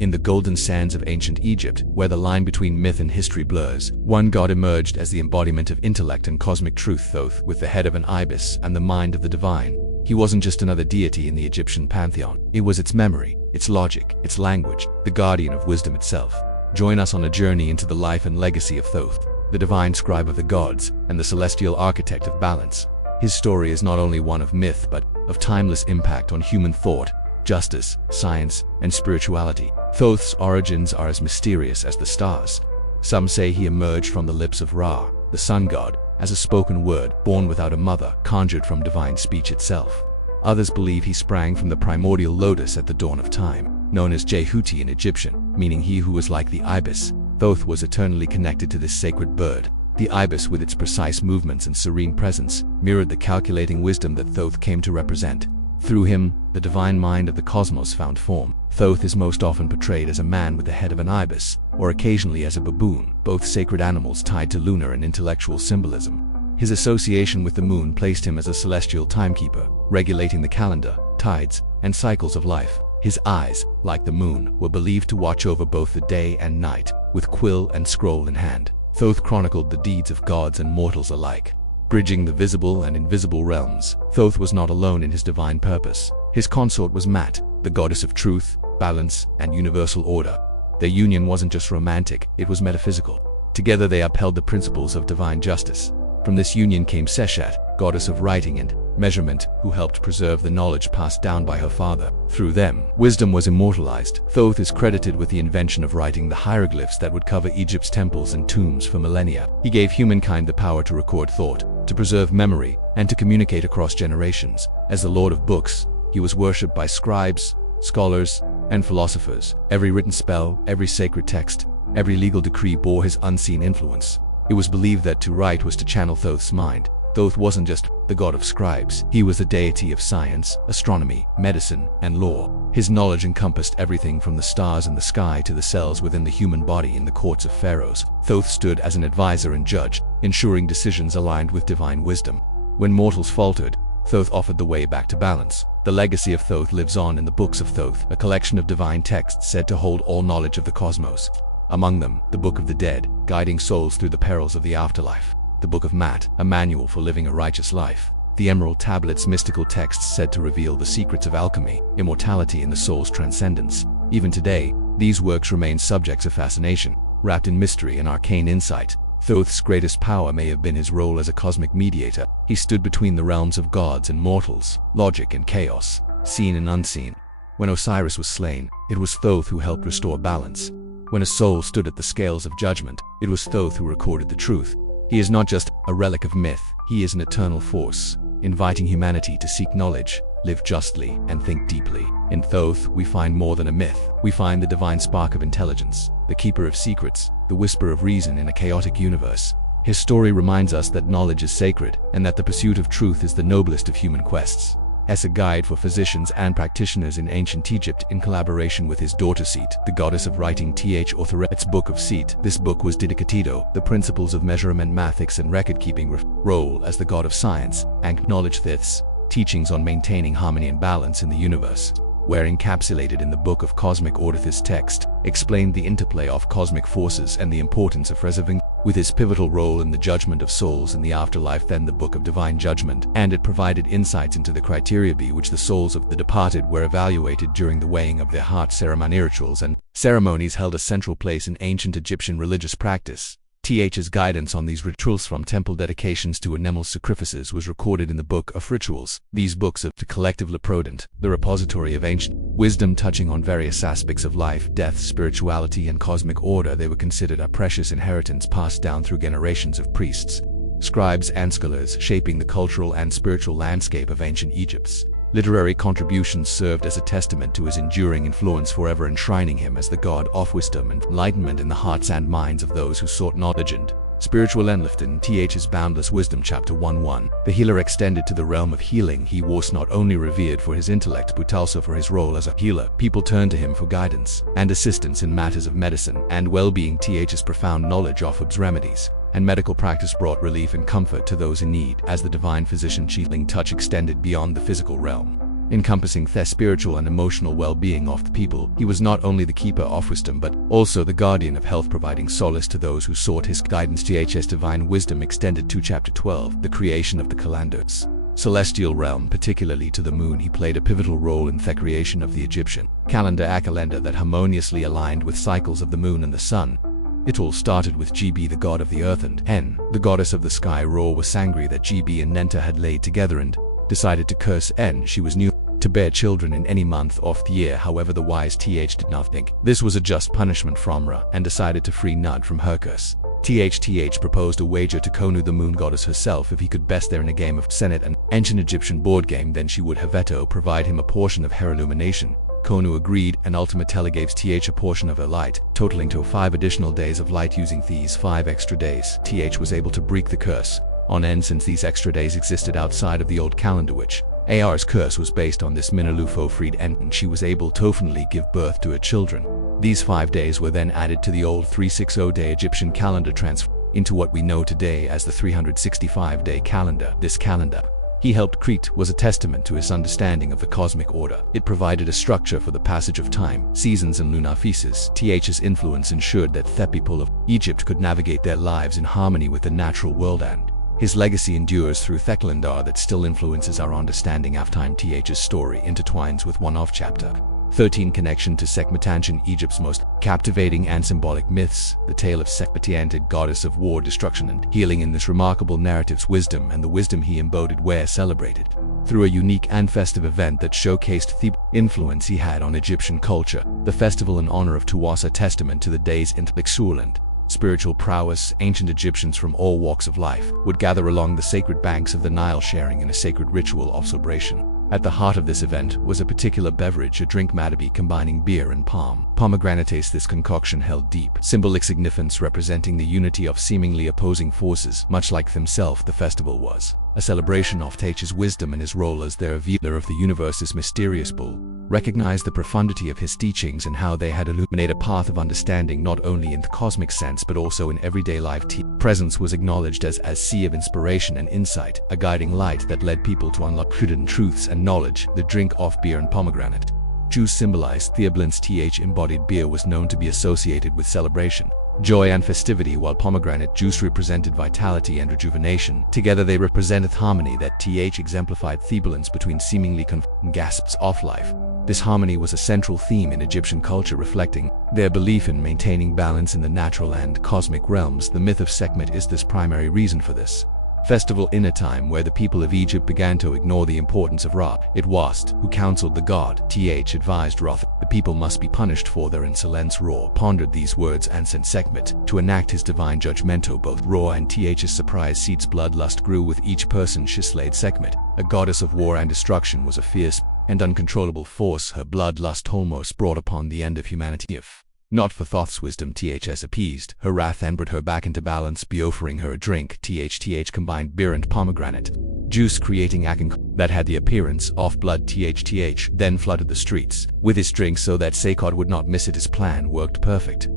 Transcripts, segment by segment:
In the golden sands of ancient Egypt, where the line between myth and history blurs, one god emerged as the embodiment of intellect and cosmic truth, Thoth, with the head of an ibis and the mind of the divine. He wasn't just another deity in the Egyptian pantheon. It was its memory, its logic, its language, the guardian of wisdom itself. Join us on a journey into the life and legacy of Thoth, the divine scribe of the gods and the celestial architect of balance. His story is not only one of myth but of timeless impact on human thought, justice, science, and spirituality. Thoth's origins are as mysterious as the stars. Some say he emerged from the lips of Ra, the sun god, as a spoken word, born without a mother, conjured from divine speech itself. Others believe he sprang from the primordial lotus at the dawn of time, known as Jehuti in Egyptian, meaning he who was like the ibis. Thoth was eternally connected to this sacred bird. The ibis, with its precise movements and serene presence, mirrored the calculating wisdom that Thoth came to represent. Through him, the divine mind of the cosmos found form. Thoth is most often portrayed as a man with the head of an ibis, or occasionally as a baboon, both sacred animals tied to lunar and intellectual symbolism. His association with the moon placed him as a celestial timekeeper, regulating the calendar, tides, and cycles of life. His eyes, like the moon, were believed to watch over both the day and night, with quill and scroll in hand. Thoth chronicled the deeds of gods and mortals alike, bridging the visible and invisible realms. Thoth was not alone in his divine purpose. His consort was Mat, the goddess of truth, balance, and universal order. Their union wasn't just romantic, it was metaphysical. Together they upheld the principles of divine justice. From this union came Seshat, goddess of writing and measurement, who helped preserve the knowledge passed down by her father. Through them, wisdom was immortalized. Thoth is credited with the invention of writing the hieroglyphs that would cover Egypt's temples and tombs for millennia. He gave humankind the power to record thought, to preserve memory, and to communicate across generations. As the Lord of Books, he was worshipped by scribes, scholars, and philosophers. Every written spell, every sacred text, every legal decree bore his unseen influence. It was believed that to write was to channel Thoth's mind. Thoth wasn't just the god of scribes. He was the deity of science, astronomy, medicine, and law. His knowledge encompassed everything from the stars in the sky to the cells within the human body in the courts of pharaohs. Thoth stood as an advisor and judge, ensuring decisions aligned with divine wisdom. When mortals faltered, Thoth offered the way back to balance. The legacy of Thoth lives on in the books of Thoth, a collection of divine texts said to hold all knowledge of the cosmos. Among them, the Book of the Dead, guiding souls through the perils of the afterlife. The Book of Mat, a manual for living a righteous life. The Emerald Tablets, mystical texts said to reveal the secrets of alchemy, immortality, and the soul's transcendence. Even today, these works remain subjects of fascination, wrapped in mystery and arcane insight. Thoth's greatest power may have been his role as a cosmic mediator. He stood between the realms of gods and mortals, logic and chaos, seen and unseen. When Osiris was slain, it was Thoth who helped restore balance. When a soul stood at the scales of judgment, it was Thoth who recorded the truth. He is not just a relic of myth, he is an eternal force, inviting humanity to seek knowledge, live justly, and think deeply. In Thoth, we find more than a myth. We find the divine spark of intelligence, the keeper of secrets, the whisper of reason in a chaotic universe. His story reminds us that knowledge is sacred, and that the pursuit of truth is the noblest of human quests. As a guide for physicians and practitioners in ancient Egypt, in collaboration with his daughter Set, the goddess of writing, Thoth's Book of Set. This book was dedicated to the principles of measurement, mathematics, and record-keeping. Role as the god of science, acknowledged Thoth's teachings on maintaining harmony and balance in the universe, where encapsulated in the Book of Cosmic Order. This text explained the interplay of cosmic forces and the importance of preserving, with his pivotal role in the judgment of souls in the afterlife, then the Book of Divine Judgment, and it provided insights into the criteria by which the souls of the departed were evaluated during the weighing of their heart. Ceremony rituals and ceremonies held a central place in ancient Egyptian religious practice. Th's guidance on these rituals, from temple dedications to animal sacrifices, was recorded in the Book of Rituals. These books are the collective Leprodent, the repository of ancient wisdom touching on various aspects of life, death, spirituality, and cosmic order. They were considered a precious inheritance passed down through generations of priests, scribes, and scholars, shaping the cultural and spiritual landscape of ancient Egypt. Literary contributions served as a testament to his enduring influence, forever enshrining him as the god of wisdom and enlightenment in the hearts and minds of those who sought knowledge and spiritual enlightenment. Th's boundless wisdom. Chapter 1:1. The healer extended to the realm of healing. He was not only revered for his intellect but also for his role as a healer. People turned to him for guidance and assistance in matters of medicine and well-being. Th's profound knowledge offered remedies, and medical practice brought relief and comfort to those in need. As the divine physician, Chiefling touch extended beyond the physical realm. encompassing the spiritual and emotional well-being of the people. He was not only the keeper of wisdom but also the guardian of health, providing solace to those who sought his guidance. Th's divine wisdom extended to chapter 12, the creation of the calendars. Celestial realm, particularly to the moon. He played a pivotal role in the creation of the Egyptian calendar, a calendar that harmoniously aligned with cycles of the moon and the sun. It all started with Gb, the god of the earth, and N, the goddess of the sky. Ra was angry that Gb and Nenta had laid together and decided to curse N. She was new to bear children in any month of the year. However, the wise Th did not think this was a just punishment from Ra and decided to free Nud from her curse. Th proposed a wager to Khonu, the moon goddess herself. If he could best her in a game of Senate, an ancient Egyptian board game, then she would have veto provide him a portion of her illumination. Khonu agreed and ultimately gave Th a portion of her light, totaling to 5 additional days of light. Using these 5 extra days, Th was able to break the curse on N, since these extra days existed outside of the old calendar, which Ar's curse was based on. This Minalufo freed N, and she was able to finally give birth to her children. These 5 days were then added to the old 360-day Egyptian calendar, transferred into what we know today as the 365-day calendar. This calendar he helped create was a testament to his understanding of the cosmic order. It provided a structure for the passage of time, seasons, and lunar phases. Th's influence ensured that the people of Egypt could navigate their lives in harmony with the natural world, and his legacy endures through the calendar that still influences our understanding of time. Th's story intertwines with one of chapter 13 connection to Sekhmet, ancient Egypt's most captivating and symbolic myths. The tale of Sekhmet, the antic goddess of war, destruction, and healing. In this remarkable narrative's wisdom and the wisdom he embodied were celebrated through a unique and festive event that showcased the influence he had on Egyptian culture. The festival in honor of Thoth, a testament to the day's intellectual and spiritual prowess. Ancient Egyptians from all walks of life would gather along the sacred banks of the Nile, sharing in a sacred ritual of celebration. At the heart of this event was a particular beverage, a drink madabi, combining beer and pomegranates. This concoction held deep symbolic significance, representing the unity of seemingly opposing forces. Much like himself, the festival was a celebration of Th's wisdom and his role as the revealer of the universe's mysterious bull. Recognized the profundity of his teachings and how they had illuminated a path of understanding not only in the cosmic sense but also in everyday life. Th's presence was acknowledged as sea of inspiration and insight, a guiding light that led people to unlock hidden truths and knowledge. The drink of beer and pomegranate juice symbolized the abundance. Th embodied beer was known to be associated with celebration, joy, and festivity, while pomegranate juice represented vitality and rejuvenation. Together they represented harmony that Th exemplified the balance between seemingly conflicting gasps of life. This harmony was a central theme in Egyptian culture, reflecting their belief in maintaining balance in the natural and cosmic realms. The myth of Sekhmet is this primary reason for this festival. In a time where the people of Egypt began to ignore the importance of Ra, it was who counseled the god. Th advised Ra the people must be punished for their insolence. Ra pondered these words and sent Sekhmet to enact his divine judgmento. Both Ra and Th's surprise seeds bloodlust grew with each person she slayed. Sekhmet, a goddess of war and destruction, was a fierce and uncontrollable force. Her bloodlust almost brought upon the end of humanity. If not for Thoth's wisdom, Th's appeased her wrath and brought her back into balance by offering her a drink. Th combined beer and pomegranate juice, creating a concoction that had the appearance of blood. Th then flooded the streets with his drink so that Sakot would not miss it. His plan worked perfect.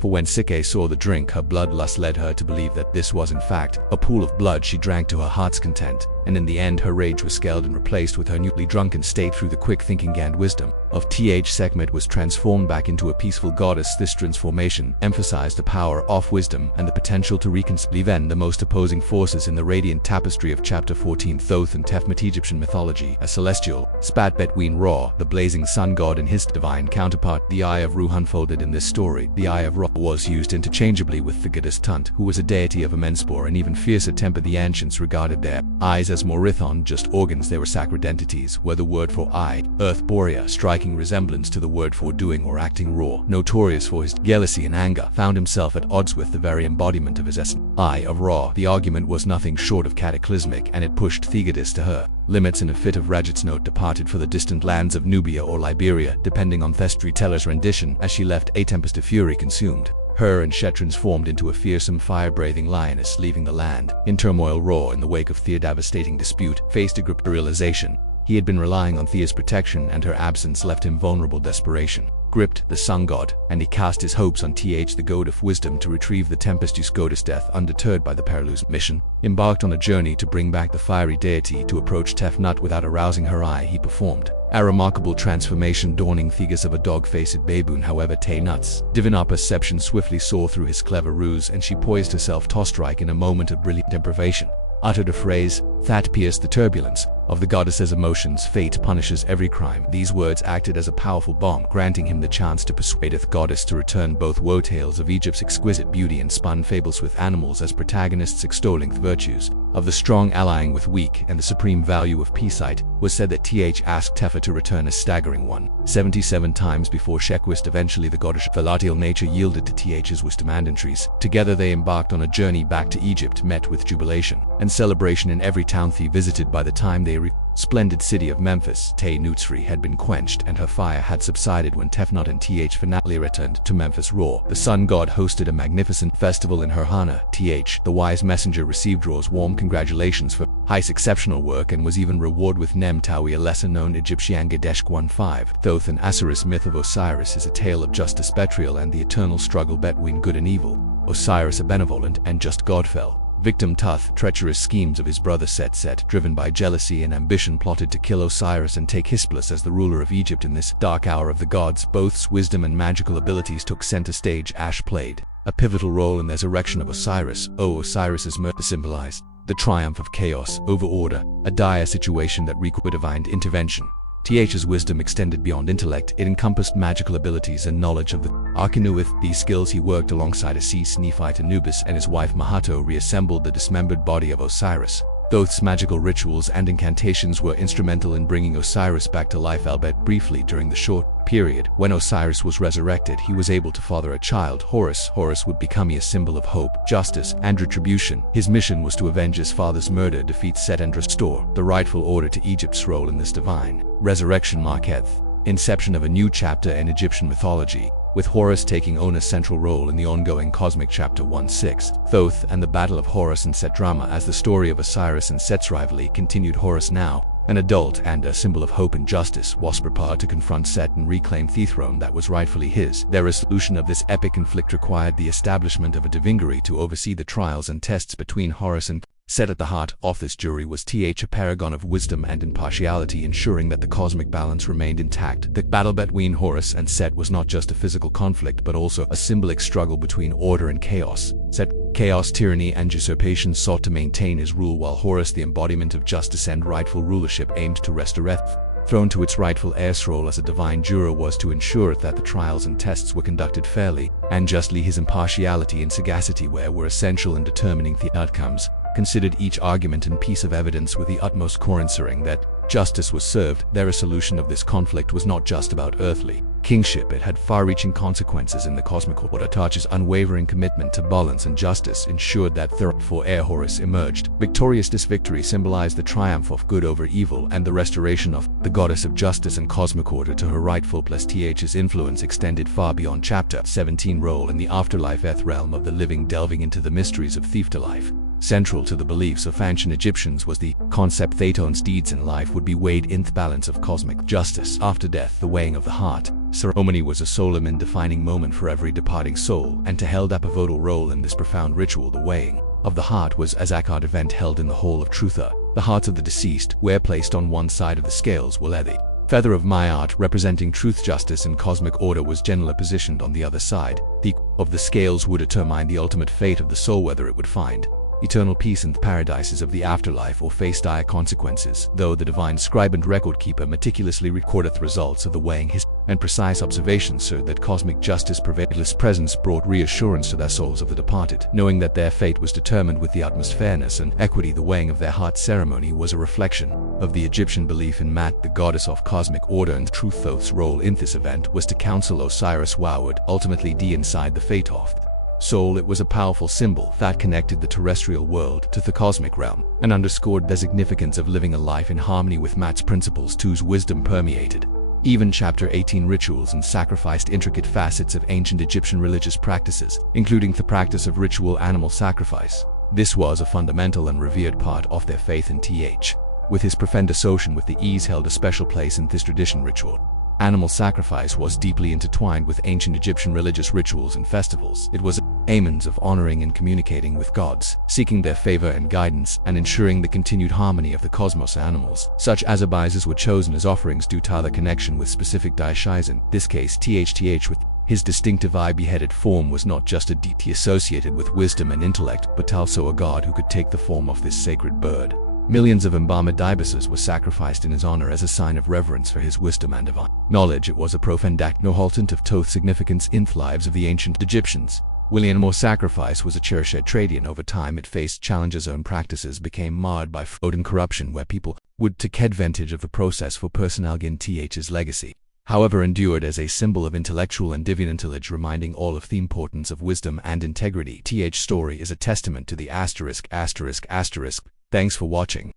For when Sike saw the drink, her bloodlust led her to believe that this was in fact a pool of blood. She drank to her heart's content, and in the end her rage was scaled and replaced with her newly drunken state. Through the quick thinking and wisdom of Th, Sekhmet was transformed back into a peaceful goddess. This transformation emphasized the power of wisdom and the potential to reconcile even the most opposing forces. In the radiant tapestry of chapter 14, Thoth and Tefmet, Egyptian mythology, a celestial spat between Ra, the blazing sun god, and his divine counterpart, the Eye of Ru, unfolded in this story. The Eye of Ra was used interchangeably with the goddess Tunt, who was a deity of immense power and even fiercer temper. The ancients regarded their eyes as more than just organs. They were sacred entities, where the word for eye, earth borea, striking resemblance to the word for doing or acting. Ra, notorious for his jealousy and anger, found himself at odds with the very embodiment of his essence, Eye of Ra. The argument was nothing short of cataclysmic, and it pushed the goddess to her limits. In a fit of rage, Note departed for the distant lands of Nubia or Liberia, depending on Thestri-teller's rendition. As she left, a tempest of fury consumed her, and she transformed into a fearsome fire-breathing lioness, leaving the land in turmoil. Ra, in the wake of the devastating dispute, faced a grip realization. He had been relying on Thea's protection, and her absence left him vulnerable desperation. Gripped the sun god, and he cast his hopes on Thoth, the god of wisdom, to retrieve the tempestuous goddess Death. Undeterred by the perilous mission, embarked on a journey to bring back the fiery deity. To approach Tefnut without arousing her eye, he performed a remarkable transformation, donning the of a dog-faced baboon. However, Tefnut's divine perception swiftly saw through his clever ruse, and she poised herself to strike in a moment of brilliant improvisation. Uttered a phrase that pierced the turbulence of the goddess's emotions. Fate punishes every crime. These words acted as a powerful bomb, granting him the chance to persuade the goddess to return both woe tales of Egypt's exquisite beauty and spun fables with animals as protagonists, extolling the virtues of the strong allying with weak and the supreme value of peace. Was said that Thoth asked Tefa to return a staggering 177 times before Shekwist. Eventually the goddess' volatile nature yielded to Thoth's wisdom and entreaties. Together they embarked on a journey back to Egypt, met with jubilation and celebration in every town they visited. By the time they splendid city of Memphis, Te-Nutsri had been quenched and her fire had subsided when Tefnut and Thoth finally returned to Memphis. Ra, the sun god, hosted a magnificent festival in her honor. Thoth, the wise messenger, received Ra's warm congratulations for his exceptional work and was even rewarded with Nem Tawi, a lesser-known Egyptian Gadesh 1.5. Thoth and Osiris. Myth of Osiris is a tale of justice, betrayal, and the eternal struggle between good and evil. Osiris, a benevolent and just god, fell victim to Thoth. Treacherous schemes of his brother Set, driven by jealousy and ambition, plotted to kill Osiris and take his place as the ruler of Egypt. In this dark hour of the gods, both wisdom and magical abilities took center stage. Ash played a pivotal role in the resurrection of Osiris. Osiris's murder symbolized the triumph of chaos over order, a dire situation that required divine intervention. Thoth's wisdom extended beyond intellect. It encompassed magical abilities and knowledge of the Arcanu. With these skills he worked alongside Asis, Nephite Anubis, and his wife Mahato reassembled the dismembered body of Osiris. Thoth's magical rituals and incantations were instrumental in bringing Osiris back to life, albeit briefly. During the short period when Osiris was resurrected, he was able to father a child, Horus. Horus would become a symbol of hope, justice, and retribution. His mission was to avenge his father's murder, defeat Set, and restore the rightful order to Egypt's role in this divine resurrection marked the inception of a new chapter in Egyptian mythology, with Horus taking on a central role in the ongoing cosmic chapter 1.6. Thoth and the Battle of Horus and Set drama. As the story of Osiris and Set's rivalry continued, Horus, now an adult and a symbol of hope and justice, was prepared to confront Set and reclaim the throne that was rightfully his. Their resolution of this epic conflict required the establishment of a divingary to oversee the trials and tests between Horus and Set. At the heart of this jury was Thoth, a paragon of wisdom and impartiality, ensuring that the cosmic balance remained intact. The battle between Horus and Set was not just a physical conflict but also a symbolic struggle between order and chaos. Set, chaos, tyranny, and usurpation, sought to maintain his rule, while Horus, the embodiment of justice and rightful rulership, aimed to restore the throne to its rightful heir's. Role as a divine juror was to ensure that the trials and tests were conducted fairly and justly. His impartiality and sagacity were essential in determining the outcomes. Considered each argument and piece of evidence with the utmost care, ensuring that justice was served. Their resolution of this conflict was not just about earthly kingship, it had far-reaching consequences in the cosmic order. Thoth's unwavering commitment to balance and justice ensured that the rightful heir Horus emerged victorious. This victory symbolized the triumph of good over evil and the restoration of the goddess of justice and cosmic order to her rightful place. Thoth's influence extended far beyond chapter 17. Role in the afterlife, realm of the living, delving into the mysteries of afterlife. Central to the beliefs of ancient Egyptians was the concept Thoth's deeds in life would be weighed in the balance of cosmic justice. After death, the weighing of the heart ceremony was a solemn and defining moment for every departing soul, and to held a pivotal role in this profound ritual. The weighing of the heart was a sacred event held in the Hall of Trutha. The hearts of the deceased were placed on one side of the scales, while the feather of Mayat, representing truth, justice, and cosmic order, was generally positioned on the other side. The of the scales would determine the ultimate fate of the soul, whether it would find eternal peace in the paradises of the afterlife or face dire consequences. Though the divine scribe and record keeper meticulously recorded the results of the weighing, his and precise observations so that cosmic justice prevailed. His presence brought reassurance to the souls of the departed, knowing that their fate was determined with the utmost fairness and equity. The weighing of their heart ceremony was a reflection of the Egyptian belief in Mat, the goddess of cosmic order and truth. Thoth's role in this event was to counsel Osiris would ultimately inside the fate of soul. It was a powerful symbol that connected the terrestrial world to the cosmic realm and underscored the significance of living a life in harmony with Mat's principles, whose wisdom permeated even chapter 18 rituals and sacrificed intricate facets of ancient Egyptian religious practices, including the practice of ritual animal sacrifice. This was a fundamental and revered part of their faith in Thoth. with his profound association with the Is held a special place in this tradition ritual. Animal sacrifice was deeply intertwined with ancient Egyptian religious rituals and festivals. It was a means of honoring and communicating with gods, seeking their favor and guidance, and ensuring the continued harmony of the cosmos. Animals, such as ibises, were chosen as offerings due to their connection with specific deities. In this case, Thoth, with his distinctive eye-beheaded form, was not just a deity associated with wisdom and intellect, but also a god who could take the form of this sacred bird. Millions of embalmed ibises were sacrificed in his honor as a sign of reverence for his wisdom and divine knowledge. It was a profound act, no haltant of Thoth's significance in the lives of the ancient Egyptians. Animal sacrifice was a cherished tradition. Over time, it faced challenges. Own practices became marred by fraud and corruption, where people would take advantage of the process for personal gain. Th's legacy, however, endured as a symbol of intellectual and divine intellect, reminding all of the importance of wisdom and integrity. Th's story is a testament to the ******. Thanks for watching.